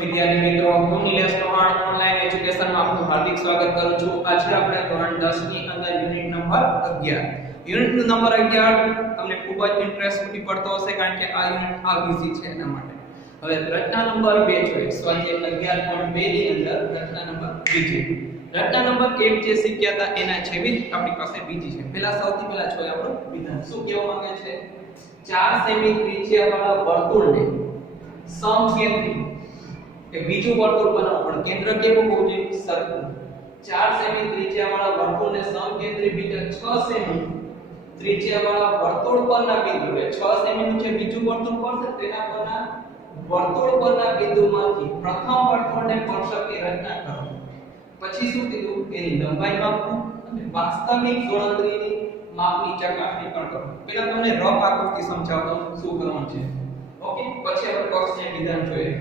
વિદ્યાર્થી મિત્રો, હું નિલેશ ચૌહાણ ઓનલાઈન એજ્યુકેશનમાં આપનું હાર્દિક સ્વાગત કરું છું. આજે આપણે ધોરણ 10 ની અંદર યુનિટ નંબર 11. યુનિટ નંબર 11 તમને ખૂબ જ ઇન્ટરેસ્ટિંગ પડતો હશે કારણ કે આ યુનિટ આ બીજી છે એના માટે. હવે રચના નંબર 2 જોઈએ. સ્વાધ્યાય 11.2 ની અંદર રચના નંબર 2 છે. રચના નંબર 1 જે શીખ્યા હતા એના જેવી જ આપણી પાસે બીજી છે. સૌથી પહેલા જોઈએ આપણું વિધાન. શું કહેવા માંગે છે? 4 સેમી ત્રિજ્યાવાળા વર્તુળને સમકેન્દ્રી કે બીજું વર્તુળ બનાવો, પણ કેન્દ્ર કેવું હોવું જોઈએ? સરખું. 4 સેમી ત્રિજ્યાવાળા વર્તુળને સમકેન્દ્રી બીજા 6 સેમી ત્રિજ્યાવાળા વર્તુળ પરના બિંદુ, એટલે 6 સેમી નું જે બીજું વર્તુળ પડશે તેના પરના વર્તુળ પરના બિંદુમાંથી પ્રથમ વર્તુળને સ્પર્શકની રચના કરો. પછી શું કીધું? એની લંબાઈ માપવું અને વાસ્તવિક ગણતરીની માપની ચકાસણી પણ કરો. પહેલા તમને રફ આકૃતિ સમજાવતો શું કરવાનું છે. ઓકે, પછી આપણે પક્ષને વિધાન જોઈએ.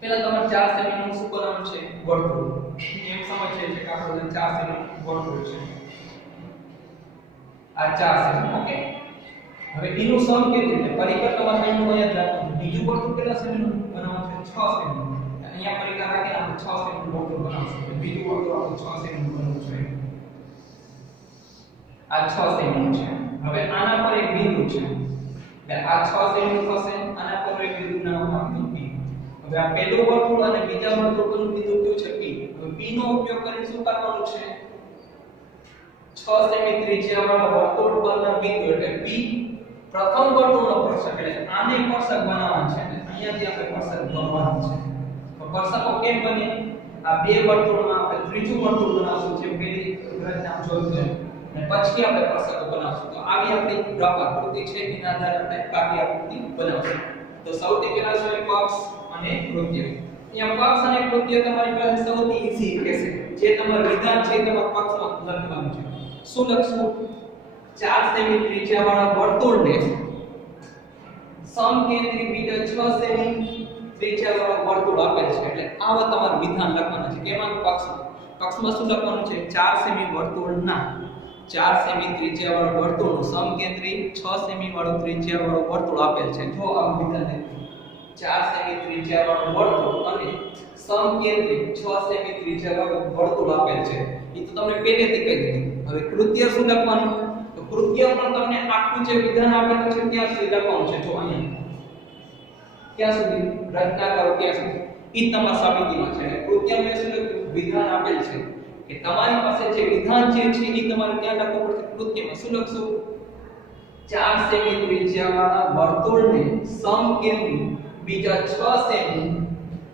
પહેલા તમારે 4 સેમી નું શું બનાવવાનું છે? વર્તુળ. એમ સમજીએ છે કે આપણે 4 સેમી વર્તુળ છે. આ 4 સેમી. ઓકે, હવે એનું સમકેન્દ્રી એટલે પરિઘ તમારે એનું યાદ રાખવાનું. બીજું વર્તુળ કેટલા સેમી નું બનાવવાનું છે? 6 સેમી. અહીંયા પરિઘ રાખીને આપણે 6 સેમી નું વર્તુળ બનાવશું. બીજું વર્તુળ આપણે 6 સેમી નું બનાવવું છે. આ 6 સેમી નું છે. હવે આના પર એક બિંદુ છે. એટલે આ 6 સેમી નું થશે. આના પર એક બિંદુ નામ આપીશું P. હવે આ પહેલું વર્તુળ અને બીજા વર્તુળનું બિંદુ કયું છે? P. હવે P નો ઉપયોગ કરીને શું કરવાનું છે? 6 સેમી ત્રિજ્યાવાળા વર્તુળ પરના બિંદુ એટલે P પ્રથમ વર્તુળનો સ્પર્શક, એટલે આને સ્પર્શક બનાવવાનું છે. અહીંયાથી આપણે સ્પર્શક બનાવવાનું છે. તો સ્પર્શકો કેમ બને? આ બે વર્તુળમાં આપણે ત્રીજું વર્તુળ બનાવશું, જે પેલી રચના જોઈ અને પછી આપણે સ્પર્શકો બનાવશું. તો આવી આપણી રફ આકૃતિ છે, એના આધારે આપણે બાકી આકૃતિ બનાવશું. તો સૌથી પહેલા છે પક્ષ અને કૃત્ય. અહીંયા પક્ષ અને કૃત્ય તમારી પાસે સૌથી ઈઝી કહેશે. જે તમારું વિધાન છે તમારા પક્ષમાં લખવાનું છે. શું લખશું? 4 સેમી ત્રિજ્યાવાળા વર્તુળને સમકેન્દ્રી બીજા 6 સેમી ત્રિજ્યાવાળા વર્તુળ આપેલ છે. એટલે આવા તમારું વિધાન લખવાનું છે. કેમાં? પક્ષમાં. પક્ષમાં શું લખવાનું છે? 4 સેમી વર્તુળના 4 સેમી ત્રિજ્યાવાળું વર્તુળનું સમકેન્દ્રી 6 સેમી વાળું ત્રિજ્યાવાળું વર્તુળ આપેલ છે. જો આ વિધાન છે 4 સેમી ત્રિજ્યાવાળું વર્તુળ અને સમકેન્દ્રી 6 સેમી ત્રિજ્યાવાળું વર્તુળ આપેલ છે. એ તો તમને પહેલેથી કહી દીધું. હવે કૃત્ય શું લખવાનું? તો કૃત્ય પણ તમને આખું જે વિધાન આપેલું છે ત્યાં સુધી લખવાનું છે. જો અહીંયા ક્યાં સુધી? રચના કરો ત્યાં સુધી. ઈ તમારા સાબિતીમાં છે. કૃત્યમાં શું લખ્યું? વિધાન આપેલ છે કે તમારી પાસે જે વિધાન છે એ તમારે ક્યાં લખવું પડશે? કૃત્યમાં. શું લખશું? 4 સેમી ત્રિજ્યાવાળા વર્તુળને સમકેન્દ્રી બીજા 6 સેમી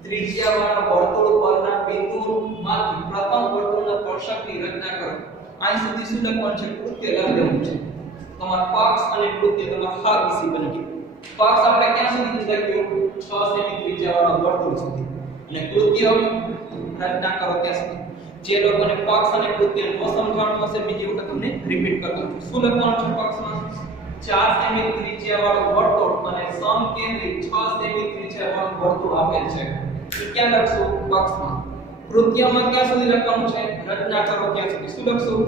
ત્રિજ્યાવાળા વર્તુળ પરના બિંદુમાંથી પ્રથમ વર્તુળના સ્પર્શકની રચના કરો. અહીં સુધી શું લખવાનું છે? કૃત્ય લખવાનું છે. તમારા પક્ષ અને કૃત્ય તમારા હાર વિશે બની ગયું. પક્ષ આપણે ક્યાં સુધી લખ્યું? 6 સેમી ત્રિજ્યાવાળા વર્તુળ સુધી. અને કૃત્ય રચના કરો ત્યાં સુધી. જે લોકોને પક્ષ અને કૃત્ય ન સમજાણું હશે બીજી વખત તમને રિપીટ કરતો છું. શું લખવાનું છે પક્ષમાં? 4 સેમી ત્રિજ્યાવાળું વર્તુળ અને સમકેન્દ્રી 6 સેમી ત્રિજ્યાવાળું વર્તુળ આપેલ છે. એ ક્યાં લખશું? પક્ષમાં. કૃત્યમાં ક્યાં સુધી લખવાનું છે? રચના કરો ત્યાં સુધી. શું લખશું?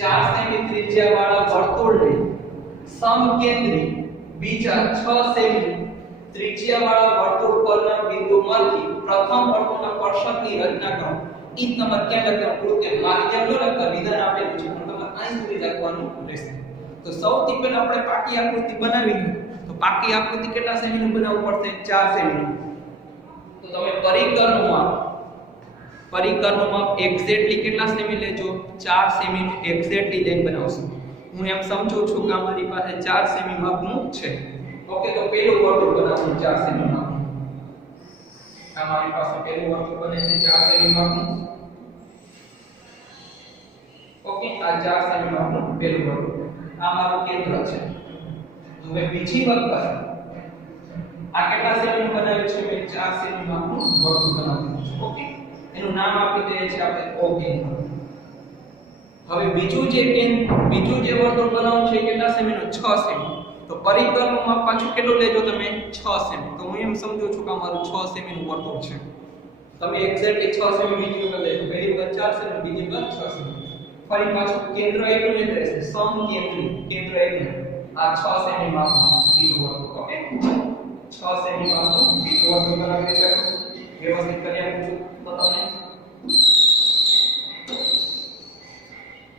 4 સેમી ત્રિજ્યાવાળા વર્તુળને સમકેન્દ્રી બીજા 6 સેમી ત્રિજ્યાવાળા વર્તુળ પરના બિંદુમાંથી પ્રથમ વર્તુળના સ્પર્શકની રચના કરો. ઈ તમારે ક્યાં લખવાનું? કૃત્ય. મારી જેમ ન લખતા, વિધાન આપેલું છે પણ તમારે અહીં સુધી લખવાનું રહેશે. તો સૌથી પહેલા આપણે પાકી આકૃતિ બનાવી. તો પાકી આકૃતિ કેટલા સેમીનું બનાવવું પડશે? 4 સેમીનું. તો તમે પરિઘનું માપ એક્ઝેક્ટલી કેટલા સેમી લેજો? 4 સેમીનું એક્ઝેક્ટલી લઈને બનાવશું. હું એમ સમજુ છું કે અમારી પાસે 4 સેમી માપનું છે. ઓકે, તો પહેલું વર્તુળ બનાવવું 4 સેમી માપનું. અમારી પાસે પહેલું વર્તુળ બને છે 4 સેમી માપનું. ઓકે, આ 4 સેમી માપનું પહેલું વર્તુળ. આ મારું કેન્દ્ર છે. હવે બીજી વખત આ કેટલા સેમી બનાવ્યું છે? મેં 4 સેમી માપનું વર્તુળ બનાવ્યું છે. ઓકે, એનું નામ આપી દઈએ છીએ આપણે O કેન્દ્ર. હવે બીજું જે વર્તુળ બનાવવું છે કેટલા સેમીનું? 6 સેમી. તો પરિઘનું માપ પાછું કેટલું લેજો તમે? 6 સેમી. તો હું એમ સમજુ છું કે અમારું 6 સેમીનું વર્તુળ છે. તમે એક્ઝેક્ટલી 6 સેમી બીજી વખત લેજો. પહેલી વખત 4 સેમી, બીજી વખત 6 સેમી. ફરી પાછું કેન્દ્ર એકનું જ રહેશે. સમકેન્દ્રી કેન્દ્ર એકનું. આ 6 સેમી માપનું બીજું વર્તુળ. ઓકે, 6 સેમી માપનું બીજું વર્તુળ બનાવી દે છે. વ્યવસ્થિત કરી આપું છું તો તમને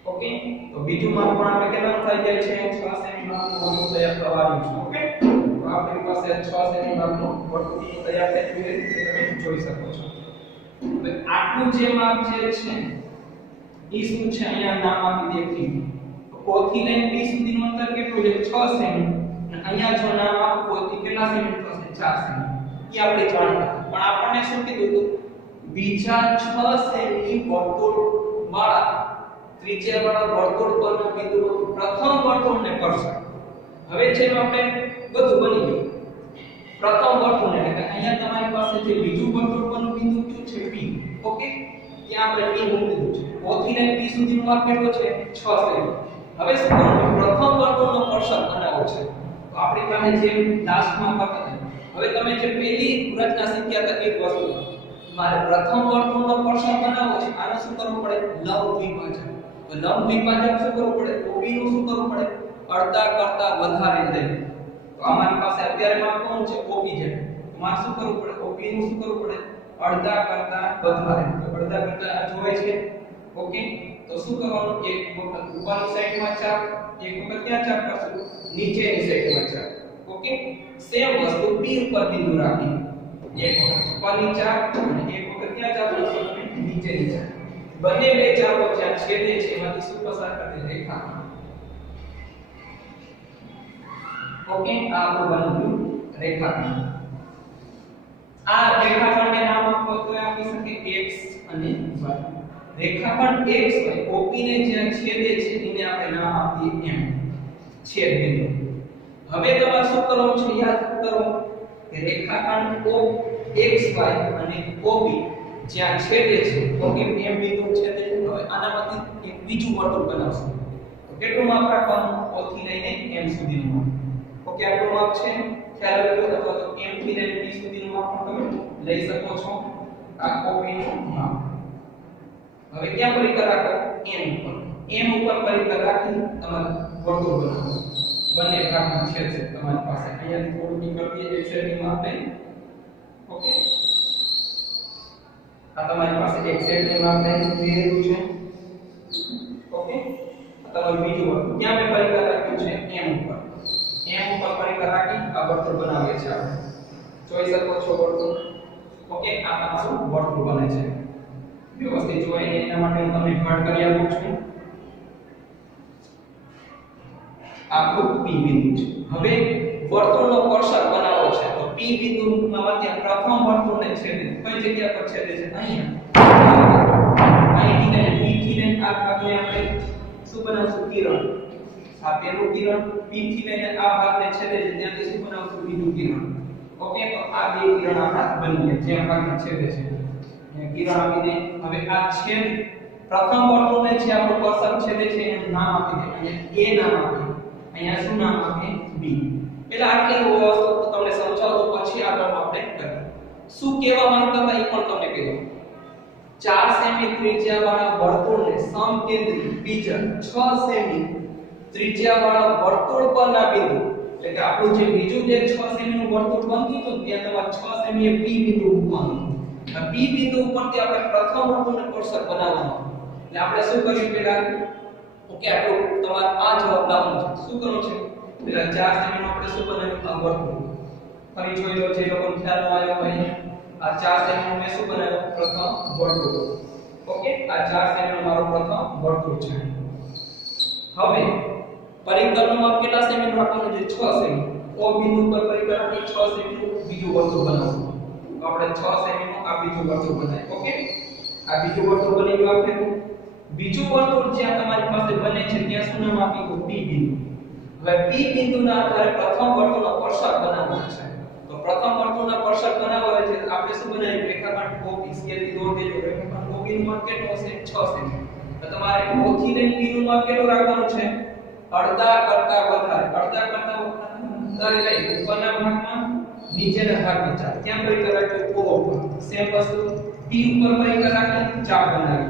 ઓકે તો બીજું માપ પણ આપણે કેટલાનું થઈ જાય છે 6 સેમી માપનું વર્તુળ તૈયાર કરવાનું છે ઓકે તો આપણી પાસે 6 સેમી માપનું વર્તુળ તૈયાર થઈ ગયું છે તમે જોઈ શકો છો હવે આટલું જે માપ જે છે ઈ શું છે અહીંયા નામ આપી દે કી તો O થી લઈને P સુધીનું અંતર કેટલું છે 6 સેમી અને અહીંયા જો નામ આપો તો કેટલા સેમી થશે 4 સેમી ઈ આપણે જાણતા પણ આપણને શું કીધું હતું બીજા 6 સેમી વર્તુળ વાળા ત્રિજ્યાવાળા વર્તુળ પરનો બિંદુ પ્રથમ વર્તુળને સ્પર્શે હવે જેમ આપણે બધું બની ગયું પ્રથમ વર્તુળ એટલે કે અહીંયા તમારી પાસે જે બીજું વર્તુળ પરનું બિંદુ કયું છે P ઓકે ત્યાં આપણે P મૂકી દીધું છે O થી લઈને P સુધીનું માપ કેટલું છે 6 સેમી હવે શું કરવું પ્રથમ વર્તુળનો સ્પર્શક બનાવવો છે તો આપણી પાસે જે લાસ્ટમાં હતા હવે તમે જે પહેલી રચના શીખ્યા હતા એક વસ્તુ મારે પ્રથમ વર્તુળનો સ્પર્શક બનાવવો છે આને શું કરવું પડે લંબ દ્વિભાજક તો લંબ દ્વિભાજક શું કરવું પડે OP નું શું કરવું પડે અડધા કરતા વધારે લઈ તો અમારી પાસે અત્યારે માપ કોણ છે OP છે મારે શું કરવું પડે OP નું શું કરવું પડે અડધા કરતા વધારે તો અડધા કરતા આ જોવે છે ઓકે તો શું કરવાનું એક વખત ઉપરની સાઈડમાં ચાપ એક વખત ક્યાં ચાપ કરશું નીચેની સાઈડમાં ચાપ ઓકે સેમ વસ્તુ P ઉપર બિંદુ રાખી એક વખત ઉપરની ચાપ અને એક વખત ક્યાં ચાપ કરશું નીચેની ચાપ બંને બે ચાપો જ્યાં છેદે છે એમાંથી શું પસાર કરતી રેખા ઓકે આ આપણું બન્યું રેખાખંડ આ રેખાખંડને નામ આપો તો આપી શકે x અને y રેખાખંડ x અને OP ને જ્યાં છેદે છે એને આપણે નામ આપીએ M છેદ બિંદુ હવે તમારે શું કરવાનું છે યાદ કરો કે રેખાખંડ OXY અને OP જ્યાં છેદે છે ઓકે M બિંદુ છેદે છે હવે આનામાંથી એક બીજું વર્તુળ બનાવશું તો કેટલું માપ રાખવાનું O થી લઈને M સુધીનું માપ ઓકે આટલું માપ છે ખ્યાલ આવ્યો અથવા તો M થી લઈને P સુધીનું માપ પણ તમે લઈ શકો છો આ OP નું માપ હવે ક્યાં પરિકર રાખો M ઉપર પરિકર રાખી તમારે વર્તુળ બનાવો બંને ભાગમાં છેદ છે તમારી પાસે અહીંયાથી થોડું નીકળતી એક્સેન્ડિંગ માપ લઈ ઓકે આ તમારી પાસે એક્સેન્ડિંગ માપ લઈ લીધું છે ઓકે આ તમારું બીજું વર્તુળ ક્યાં મેં પરિકર રાખ્યું છે M ઉપર પરિકર રાખી આ વર્તુળ બનાવીએ છીએ આપણે જોઈ શકો છો વર્તુળ ઓકે આ તમારું વર્તુળ બને છે વ્યવસ્થિત જોઈને એના માટે હું તમને કટ કરી આપું છું આ P બિંદુ છે હવે વર્તુળનો સ્પર્શક બનાવવો છે તો P બિંદુમાં ત્યાં પ્રથમ વર્તુળને છેદે કઈ જગ્યા પર છેદે છે અહીંયા અહીંથી લઈને P થી લઈને આ ભાગને આપણે શું બનાવશું કિરણ આ પેલું કિરણ P થી લઈને આ ભાગને છેદે છે ત્યાંથી શું બનાવશું બીજું કિરણ ઓકે તો આ બે કિરણ આપણા બની ગયા જે ભાગને છેદે છે કિરણ આપી દે હવે આ છેદ પ્રથમ વર્તુળને જે આપણો સ્પર્શક છેદે છે એનું નામ આપી દે અહીંયા A નામ આપી અહીંયા શું નામ આપે B પેલા આટલી વસ્તુ તમને સમજાવું પછી આગળ આપણે કરીએ શું કહેવા માંગતા હતા એ પણ તમને કહી દઉં 4 સેમી ત્રિજ્યાવાળા વર્તુળને સમકેન્દ્રી બીજા 6 સેમી ત્રિજ્યાવાળા વર્તુળ પરના બિંદુ એટલે કે આપણું જે બીજું જે 6 સેમીનું વર્તુળ બનતું હતું ત્યાં તમારે 6 સેમી એ P બિંદુ મૂકવાનું આ P બિંદુ ઉપરથી આપણે પ્રથમ વર્તુળને સ્પર્શક બનાવવાનો એટલે આપણે શું કર્યું પેલા ઓકે આપણું તમારે આ જવાબ લાવવાનો છે શું કરવું છે પેલા 4 સેમી નું આપણે શું બનાવ્યું આ વર્તુળ ફરી જોઈ લો જે લોકો ખ્યાલ ન આવ્યો હોય આ 4 સેમી નું મેં શું બનાવ્યું પ્રથમ વર્તુળ ઓકે આ 4 સેમી નું મારું પ્રથમ વર્તુળ છે હવે પરિકરનું માપ કેટલા સેમી રાખવાનું છે 6 સેમી O બિંદુ પર પરિકર આપી 6 સેમી નું બીજું વર્તુળ બનાવવું તો આપણે 6 સેમી નું આ બીજું વર્તુળ બનાવીએ ઓકે આ બીજું વર્તુળ બની ગયું આપણે બીજું વર્તુળ જ્યાં તમારી પાસે બને છે ત્યાં શું નામ આપ્યું P બિંદુ હવે P બિંદુના આધારે પ્રથમ વર્તુળનો સ્પર્શક બનાવવાનો છે તો પ્રથમ વર્તુળનો સ્પર્શક બનાવવા છે આપણે શું બનાવીએ રેખાખંડ OP સ્કેલથી દોર દેજો રેખાખંડ OP નું માપ કેટલું હશે 6 સેમી તો તમારે O થી લઈને P નું માપ કેટલું રાખવાનું છે અડધા કરતા વધારે લઈ ઉપરના ભાગમાં નીચેના ભાગમાં ચાપ ક્યાં પરિકર રાખ્યો O ઉપર સેમ વસ્તુ P ઉપર પરિકર રાખી ચાપ બનાવી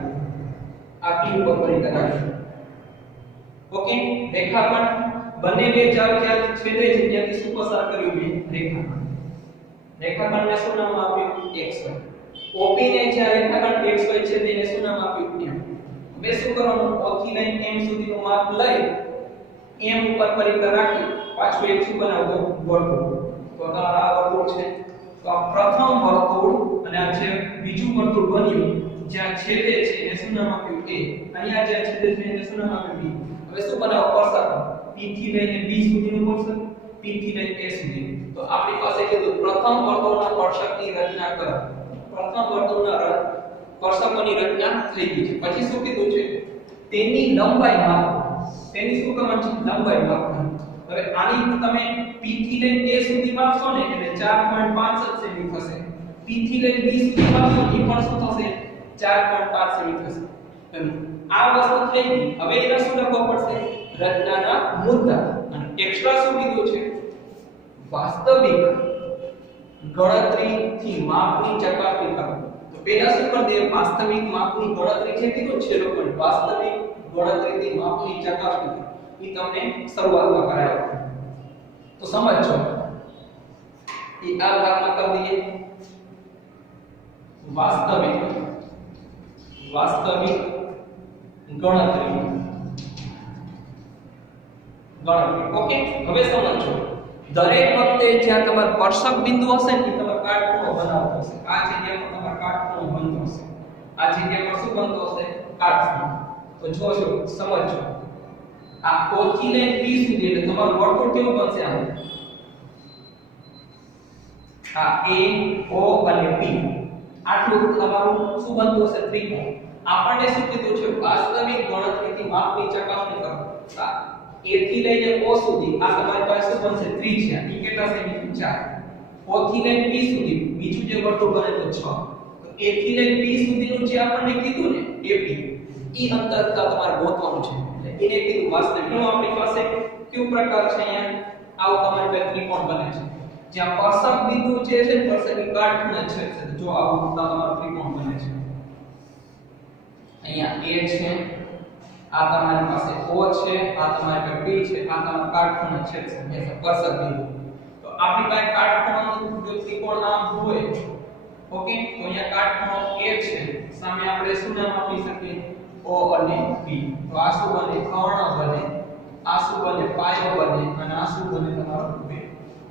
આ P ઉપર પરિકર રાખી ઓકે રેખાખંડ બંને બે ચાપ જ્યાં છેદે છે ત્યાંથી શું પસાર કર્યું મેં રેખાખંડને શું નામ આપ્યું XY OP ને જે રેખાખંડ XY છે તેને શું નામ આપ્યું M. હવે શું કરવાનું O થી લઈને M સુધીનું માપ લઈ M ઉપર પરિકર રાખી પાછું એક શું બનાવતો વર્તુળ. તો તમારા આ વર્તુળ છે. તો આ પ્રથમ વર્તુળ અને આ જે બીજું વર્તુળ બન્યું જ્યાં છેદે છે એને શું નામ આપ્યું A. અહીંયા જ્યાં છેદે છે એને શું નામ આપ્યું B. હવે શું બનાવો સ્પર્શક P થી લઈને B સુધીનું સ્પર્શક P થી લઈને A સુધી. તો આપણી પાસે કીધું પ્રથમ વર્તુળના સ્પર્શકની રચના કરો. પ્રથમ વર્તુળના સ્પર્શકોની રચના થઈ ગઈ છે. પછી શું કીધું છે તેની લંબાઈ માપો. તેની શું કરવાનું છે લંબાઈ માપવાની. હવે આની તમે P થી લઈને A સુધી માપશો ને એટલે 4.5 સેમી થશે. P થી લઈને B સુધી માપશો એ પણ શું થશે 4.5 સેમી થશે. આ વસ્તુ થઈ ગઈ. હવે એના શું લખવું પડશે રચનાના મુદ્દા. અને એક્સ્ટ્રા શું કીધું છે વાસ્તવિક ગણતરીથી માપની ચકાસણી કરો. તો પહેલા શું કરી દે વાસ્તવિક માપની ગણતરી છે કીધું છે લોકો વાસ્તવિક ગણતરીથી માપની ચકાસણી કરો. ઈ તમને શરૂઆતમાં કરાયો. તો સમજો ઈ આ ભાગમાં કરી દઈએ વાસ્તવિક ગણતરી. ઓકે હવે સમજો દરેક વખતે જ્યાં તમારો સ્પર્શક બિંદુ હશે ને તમારે કાટખૂણો બનાવવો હશે. આ જગ્યામાં તમારે કાટખૂણો બનતો હશે. આ જગ્યામાં શું બનતો હશે કાટખૂણો. તો જોજો સમજો આ O થી લઈને P સુધી એટલે તમારું વર્તુળ કેવું બનશે આ A O અને P આટલું તમારું શું બનતું હશે ત્રિકોણ. આપણને શું કીધું છે વાસ્તવિક ગણતરીથી માપની ચકાસણી કરો. A થી લઈને O સુધી આ તમારી પાસે શું બનશે ત્રિજ્યા. ઈ કેટલા સેમી 4. O થી લઈને P સુધી બીજું જે વર્તુળ બને તો 6. તો A થી લઈને P સુધીનું જે આપણને કીધું ને AP ઈ અંતર તમારે ગોતવાનું છે. એટલે એને કીધું વાસ્તવિક. આપણી પાસે કયો પ્રકાર છે અહીંયા આવું તમારી પાસે ત્રિકોણ બને છે જ્યાં સ્પર્શક બિંદુ જે છે સ્પર્શકની કાટખૂણે છે. જો આવું તમારું ત્રિકોણ બને છે. અહીંયા A છે આ તમારી પાસે O છે આ તમારી પાસે P છે આ તમારો કાટખૂણે છે એટલે સ્પર્શક બિંદુ. તો આપણી પાસે કાટખૂણાનું જો ત્રિકોણ નામ હોય ઓકે તો અહીંયા કાટખૂણો A છે સામે આપણે શું નામ આપી શકીએ O અને P. તો આ શું બને કર્ણ બને આ શું બને પાયો બને અને આ શું બને તમારો બે.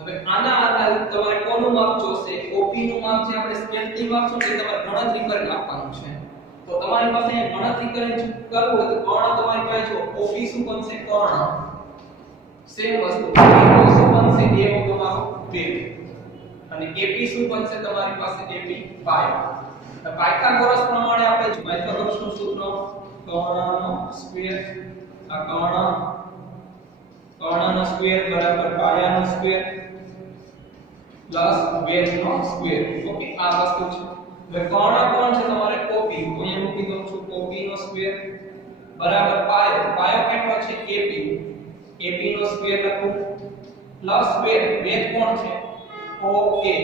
હવે આના આધારે તમારે કોનું માપ જોશે OP નું માપ જે આપણે સ્કેલથી માપશું તે તમારે ગણતરી કરીને આપવાનું છે. તો તમારી પાસે ગણતરી કરીને કરવું હોય તો કર્ણ તમારી પાસે જો OP શું બનશે કર્ણ સેમ વસ્તુ AO શું બનશે AO તમારો વેગ અને AP શું બનશે તમારી પાસે AP પાયો. પાયથાગોરસ પ્રમાણે આપણે પાયથાગોરસનું સૂત્ર કર્ણનો સ્ક્વેર આ કર્ણનો સ્ક્વેર બરાબર પાયાનો સ્ક્વેર પ્લસ વેગનો સ્ક્વેર. ઓકે આ વસ્તુ છે. હવે કર્ણ કોણ છે તમારે OP. તો અહીંયા મૂકી દઉં છું OP નો સ્ક્વેર બરાબર પાયો. પાયો કેટલો છે AP. AP નો સ્ક્વેર લખું પ્લસ વેગ. વેગ કોણ છે OA.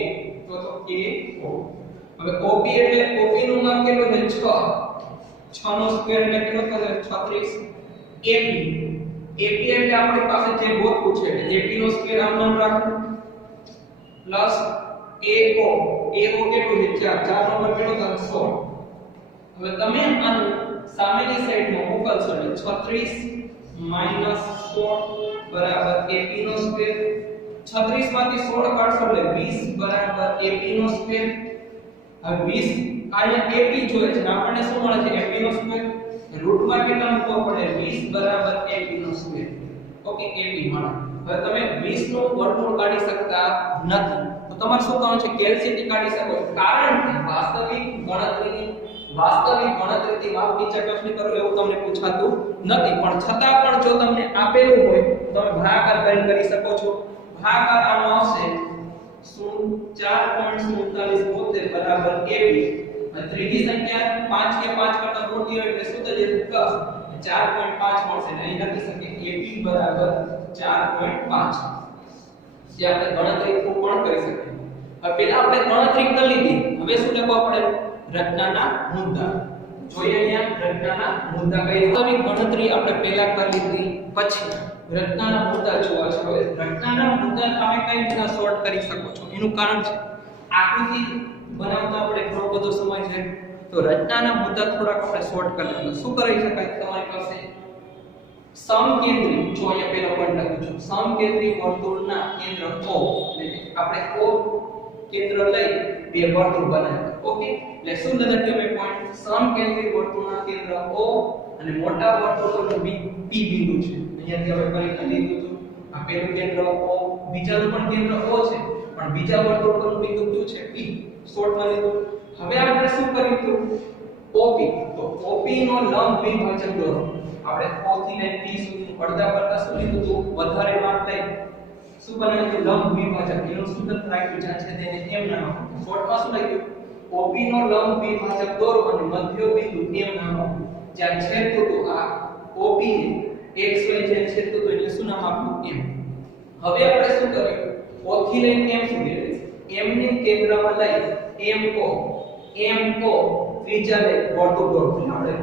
તો AO. હવે OP એટલે OP નું માપ કેટલું છે 6. 6 નો સ્ક્વેર એટલે કેટલો થશે 36. AP એટલે આપણી પાસે જે ગોતવું છે એટલે AP નો સ્ક્વેર આમ નામ રાખો પ્લસ AO કેટલું છે 4 નંબર કેટલો થશે 16. હવે તમે આનું સામેની સાઈડમાં મોકલશો એટલે 36 16 બરાબર AP નો સ્ક્વેર. 36 માંથી 16 કાઢશો એટલે 20 બરાબર AP નો સ્ક્વેર. હવે 20 અહીંયા AP જોઈએ છે આપણને શું મળે છે AP નો સ્ક્વેર. રૂટમાં કેટલા મૂકવો પડે 20 બરાબર AP નો સ્ક્વેર. ઓકે AP મળે. હવે તમે 20 નું વર્તુળ કાઢી શકતા નથી તો તમારે શું કરવાનું છે કેલ્સીટી કાઢી શકો કારણ કે વાસ્તવિક ગણતરીથી માપની ચકાસણી કરો એવું તમને પૂછાતું નથી. પણ છતાં પણ જો તમને આપેલું હોય તો તમે ભાગાકાર કરી શકો છો. ભાગાકાર આનો આવશે 4.47 બરાબર AP. અને ત્રીજી સંખ્યા 5 કે 5 કરતા મોટી હોય એટલે શું થઈ જશે પ્લસ 4.5 મળશે. અહીં લખી શકીએ AP બરાબર 4.5 જે આપણે ગણતરી પણ કરી શકીએ. હવે પહેલા આપણે ગણતરી કરી લીધી. હવે શું લખવું આપણે રચનાના મુદ્દા. જોઈએ અહીંયા રચનાના મુદ્દા કઈ વાસ્તવિક ગણતરી આપણે પહેલા કરી લીધી પછી રચનાના મુદ્દા જોવા છે. હવે રચનાના મુદ્દા તમે કઈ રીતના સોર્ટ કરી શકો છો એનું કારણ છે આકૃતિ બનાવતા આપણે ઘણો બધો સમય છે, તો રચનાના મુદ્દા થોડાક આપણે શોર્ટ કરી લઈએ. શું કરી શકાય તમારી પાસે સમકેન્દ્રી, જો અહીંયા પેલો પોઈન્ટ લખું છું, સમકેન્દ્રી વર્તુળના કેન્દ્ર O, એટલે આપણે O કેન્દ્ર લઈ બે વર્તુળ બનાવ્યા. ઓકે, એટલે શું લખ્યું મેં પોઈન્ટ? સમકેન્દ્રી વર્તુળના કેન્દ્ર O અને મોટા વર્તુળનો P બિંદુ છે. અહીંયાથી આપણે કરી લીધું હતું. આ પેલું કેન્દ્ર O, બીજાનું પણ કેન્દ્ર O છે, પણ બીજા વર્તુળ પરનું બિંદુ કયું છે? P. શોર્ટમાં લીધું. હવે આપણે શું કર્યું હતું? OP. તો OP નો લંબ દ્વિભાજક દોરો. આપણે O થી લઈને P સુધી અડધા કરતા શું લીધું હતું? વધારે માપ લઈ શું બનાવ્યું હતું? લંબ દ્વિભાજક. એનું સૂત્ર રાખ્યું જ્યાં છે તેને M નામ આપ્યું. શોર્ટમાં શું લખ્યું? OP નો લંબ દ્વિભાજક દોરો અને મધ્ય બિંદુ M નામ આપ્યું. જ્યાં છેદતું હતું આ OP ને XY જે છેદતું હતું એને શું નામ આપ્યું? M. હવે આપણે શું કર્યું? O થી લઈને M સુધી M ને કેન્દ્રમાં લઈ MO ત્રિજ્યા લઈ વર્તુળ દોરો. આપણે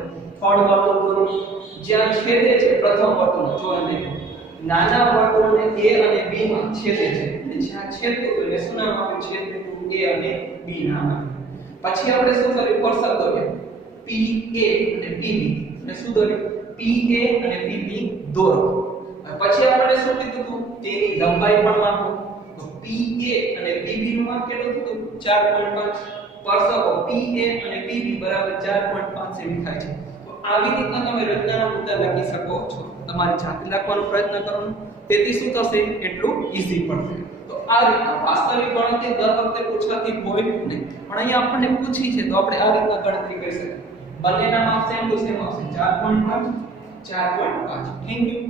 થર્ડ વર્તુળ દોરો. જ્યાં છેદે છે પ્રથમ વર્તુળ, જો અને નાના વર્તુળને A અને B માં છેદે છે, એટલે જ્યાં છેદતું હતું એને શું નામ આપ્યું? છેદ બિંદુ A અને B નામ આપ્યું. પછી આપણે શું કર્યું? સ્પર્શક દોર્યા. PA અને PB. એટલે શું દોર્યું? PA અને PB દોરો. પછી આપણે શું કીધું હતું? તેની લંબાઈ પણ માપો. તો PA અને PB નું માપ કેટલું થતું? 4.5. સ્પર્શકો PA અને PB બરાબર 4.5 સેમી થાય છે. તો આવી રીતના તમે રચનાના મુદ્દા લખી શકો છો. તમારી જાતે લખવાનો પ્રયત્ન કરો, તેથી શું થશે? એટલું ઈઝી પડશે. તો આ રીતના વાસ્તવિક ગણતરી દર વખતે પૂછવાથી હોય નહીં, પણ અહીંયા આપણને પૂછી છે તો આપણે આ રીતના ગણતરી કરી શકીએ. બંનેના માપ સેમ ટુ સેમ આવશે. 4.5 4.5. Thank you.